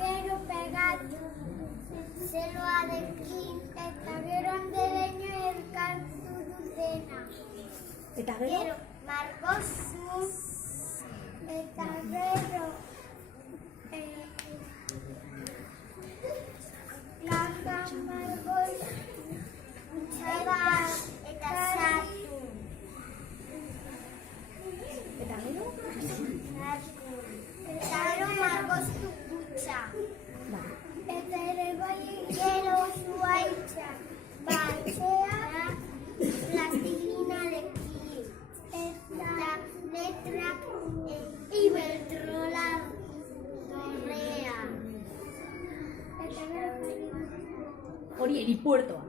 gero pegatu, zeloarekin, eta gero andereño elkartu dutena. Eta Gero margozu, eta gero Kaka margozu, eta sartu. Eta gero? Eta gero margoztu gutxa. Ba. Eta ere bai gero zuaitza. Batxea plastilinarekin. Eta letrak Iberdrola dorrea. Eta gero Hori helipuertoa.